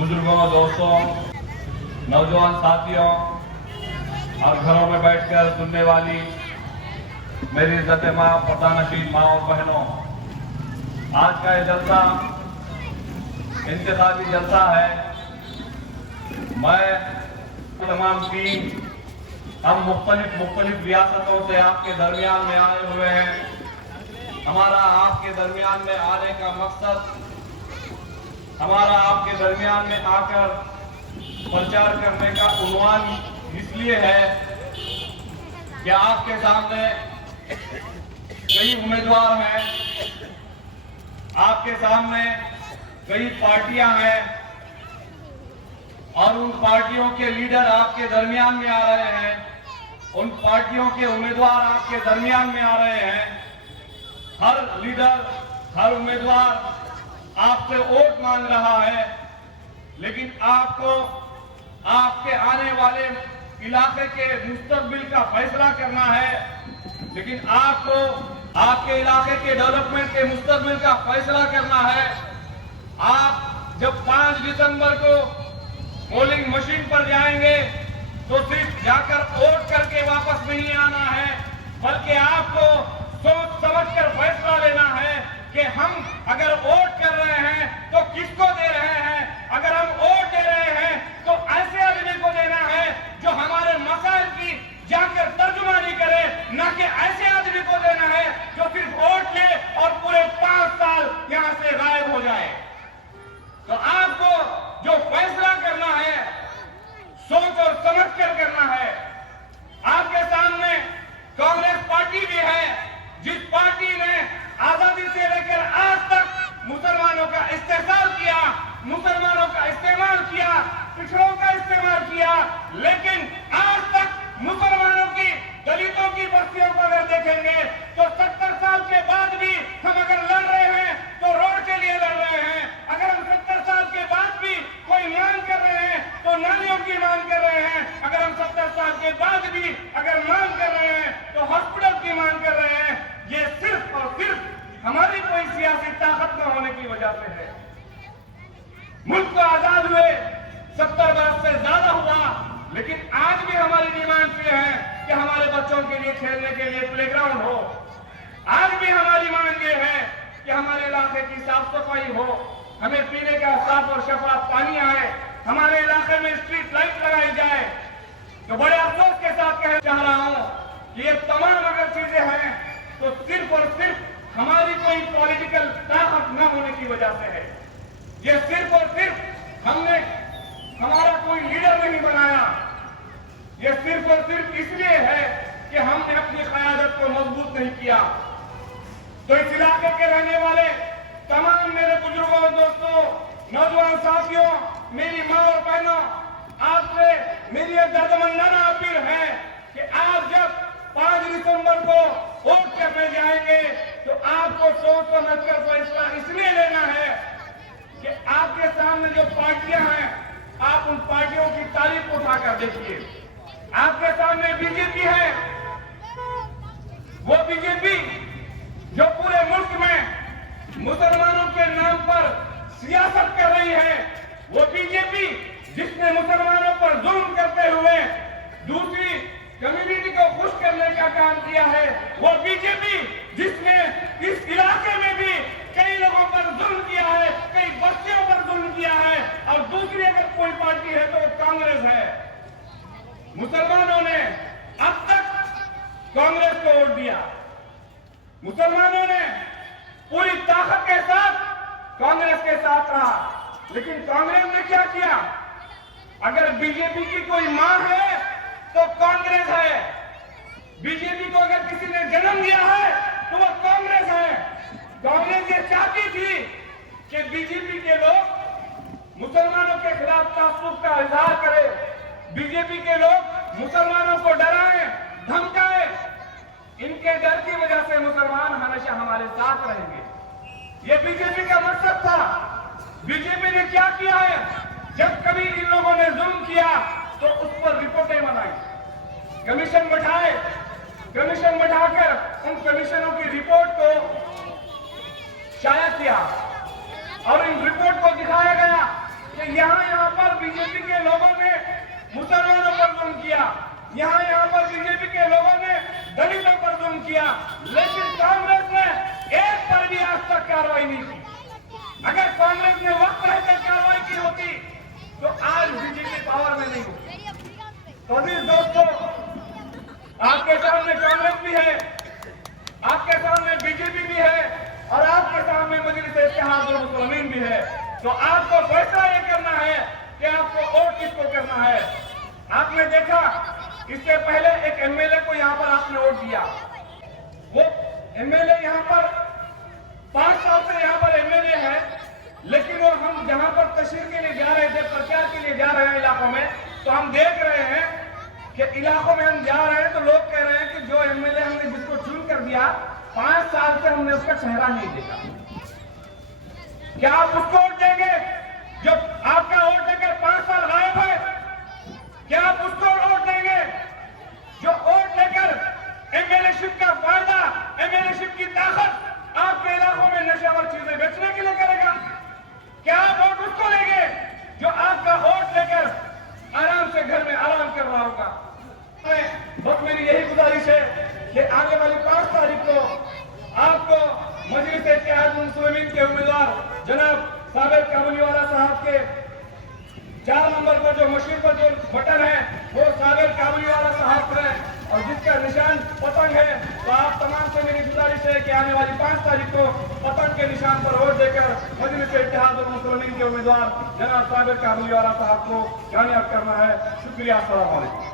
बुजुर्गों, दोस्तों, नौजवान साथियों और घरों में बैठकर सुनने वाली मेरी इज्जत माँ, पर्दानशीन माँ और बहनों, आज का ये जलसा इंतखाबी जलसा है। मैं तमाम टीम हम मुख्तलिफ रियासतों से आपके दरमियान में आए हुए हैं। हमारा आपके दरमियान में आने का मकसद, हमारा आपके दरमियान में आकर प्रचार करने का उन्वान इसलिए है कि आपके सामने कई उम्मीदवार हैं, आपके सामने कई पार्टियां हैं और उन पार्टियों के लीडर आपके दरमियान में आ रहे हैं, उन पार्टियों के उम्मीदवार आपके दरमियान में आ रहे हैं। हर लीडर, हर उम्मीदवार आपसे वोट मांग रहा है, लेकिन आपको आपके आने वाले इलाके के मुस्तकबिल का फैसला करना है। लेकिन आपको आपके इलाके के डेवलपमेंट के मुस्तकबिल का फैसला करना है। आप जब 5 दिसंबर को पोलिंग मशीन पर जाएंगे तो सिर्फ जाकर वोट करके वापस नहीं आना है, बल्कि आपको सोच समझकर फैसला लेना है कि हम अगर वोट कर रहे हैं तो किसको दे रहे हैं। अगर हम वोट दे रहे हैं तो ऐसे आदमी को देना है जो हमारे मसाइल की जाकर तर्जुमानी करे, न कि ऐसे आदमी को देना है जो सिर्फ वोट ले और पूरे 5 साल यहां से गायब हो जाए। तो आपको जो फैसला करना है सोच और समझ कर करना है। आपके सामने कांग्रेस पार्टी भी है, जिस पार्टी ने आजादी से लेकर आज तक मुसलमानों का इस्तेमाल किया, मुसलमानों का इस्तेमाल किया, पिछड़ों का इस्तेमाल किया, लेकिन आज तक मुसलमानों की, दलितों की बस्तियों को अगर देखेंगे तो 70 साल के बाद भी हम अगर लड़ रहे हैं तो रोड के लिए लड़ रहे हैं। अगर हम 70 साल के बाद भी कोई मांग कर रहे हैं तो नालियों की मांग कर रहे हैं। अगर हम 70 साल के बाद भी अगर मांग कर रहे हैं तो हॉस्पिटल की मांग कर रहे हैं। ये सिर्फ और सिर्फ हमारी कोई सियासी ताकत न होने की वजह से है। मुल्क को आजाद हुए 70 बरस से ज्यादा हुआ, लेकिन आज भी हमारी डिमांड ये है कि हमारे बच्चों के लिए खेलने के लिए प्लेग्राउंड हो। आज भी हमारी मांग ये है कि हमारे इलाके की साफ सफाई हो, हमें पीने का साफ और शफाफ पानी आए, हमारे इलाके में स्ट्रीट लाइट लगाई जाए। तो बड़े अफसोस के साथ कहना चाह रहा हूं कि ये तमाम अगर चीजें हैं तो सिर्फ और सिर्फ हमारी कोई पॉलिटिकल ताकत न होने की वजह से है। ये सिर्फ और सिर्फ हमने हमारा कोई लीडर नहीं बनाया, ये सिर्फ और सिर्फ इसलिए है कि हमने अपनी क़यादत को मजबूत नहीं किया। तो इस इलाके के रहने वाले तमाम मेरे बुजुर्गों, दोस्तों, नौजवान साथियों, मेरी माँ और बहनों, आपसे मेरी दर्दमंदाना अपील है कि आप जब 5 दिसंबर को वोट करने जाएंगे तो आपको सोच समझ कर फैसला इसलिए लेना है कि आपके सामने जो पार्टियां हैं, आप उन पार्टियों की तारीफ उठाकर देखिए। आपके सामने बीजेपी है, वो बीजेपी जो पूरे मुल्क में मुसलमानों के नाम पर सियासत कर रही है, वो बीजेपी जिसने मुसलमानों पर जुल्म करते हुए दूसरी कम्युनिटी को खुश करने का काम किया है, वो बीजेपी जिसने इस इलाके में भी कई लोगों पर जुल्म किया है, कई बस्तियों पर जुल्म किया है, और दूसरी अगर कोई पार्टी है तो कांग्रेस है। मुसलमानों ने अब तक कांग्रेस को वोट दिया, मुसलमानों ने पूरी ताकत के साथ कांग्रेस के साथ रहा, लेकिन कांग्रेस ने क्या किया? अगर बीजेपी की कोई मां है तो कांग्रेस है। बीजेपी को अगर किसी ने जन्म दिया है तो वो कांग्रेस है। कांग्रेस ये चाहती थी कि बीजेपी के लोग मुसलमानों के खिलाफ तासुब का इजहार करें, बीजेपी के लोग मुसलमानों को डराएं, धमकाएं। इनके डर की वजह से मुसलमान हमेशा हमारे साथ रहेंगे, ये बीजेपी का मकसद था। बीजेपी ने क्या किया है? जब कभी इन लोगों ने जुल्म किया तो उस पर रिपोर्टें बनाई, कमीशन बैठाए, कमीशन बैठाकर उन कमीशनों की रिपोर्ट को शाया किया और इन रिपोर्ट को दिखाया गया کہ یہاں پر بی جے پی کے لوگوں نے مسلمانوں پر ظلم کیا، یہاں پر بی جے پی کے لوگوں نے دلتوں پر ظلم کیا، لیکن کانگریس نے ایک پر بھی آج تک کارروائی نہیں کی۔ اگر کانگریس نے وقت رہ کر کارروائی کی ہوتی تو آج بی جے پی پاور میں نہیں ہوتی۔ تو عزیز دوستو، آپ کے سامنے کانگریس بھی ہے، آپ کے سامنے بی جے پی بھی ہے، اور آپ کے سامنے مجلس اتحاد المسلمین بھی ہے۔ تو آپ کو فیصلہ یہ کرنا ہے کہ آپ کو ووٹ کس کو کرنا ہے۔ آپ نے دیکھا اس سے پہلے ایک ایم ایل اے کو یہاں پر آپ نے ووٹ دیا، وہ ایم ایل اے یہاں پر 5 سال سے یہاں پر ایم ایل اے ہے، لیکن وہ ہم جہاں پر تشہیر کے لیے جا رہے تھے، پرچار کے لیے جا رہے ہیں علاقوں میں، تو ہم دیکھ رہے ہیں کہ علاقوں میں ہم جا رہے ہیں تو لوگ کہہ رہے ہیں کہ جو ایم ایل اے ہم نے جس کو چن کر دیا 5 سال سے ہم نے اس کا چہرہ نہیں دیکھا۔ کیا آپ اس کو ووٹ دیں گے جو آپ کا ووٹ دے کر 5 سال غائب ہے؟ کیا آپ اس کو ووٹ دیں گے جو ووٹ لے کر ایم ایل اے شپ کا فائدہ، ایم ایل اے شپ کی طاقت آپ کے علاقوں میں نشہ اور چیزیں بیچنے کے لیے کرے گا؟ کیا آپ ووٹ اس کو لیں گے جو آپ کا ووٹ لے کر آرام سے گھر میں آرام کر رہا ہوگا؟ بس میری یہی گزارش ہے کہ آنے والی 5 تاریخ کو آپ کو مجلس اتحاد المسلمین کے امیدوار جناب سابق کابلی والا صاحب کے 4 نمبر پر جو مشیر پر جو بٹن ہے وہ سابق کابلی والا صاحب پر ہے، اور جس کا نشان پتنگ ہے، تو آپ تمام سے میری گزارش ہے کہ آنے والی 5 تاریخ کو پتنگ کے نشان پر ووٹ دے کر مجلس اتحاد المسلمین کے امیدوار جناب سابق کابلی والا صاحب کو کامیاب کرنا ہے۔ شکریہ، السلام علیکم۔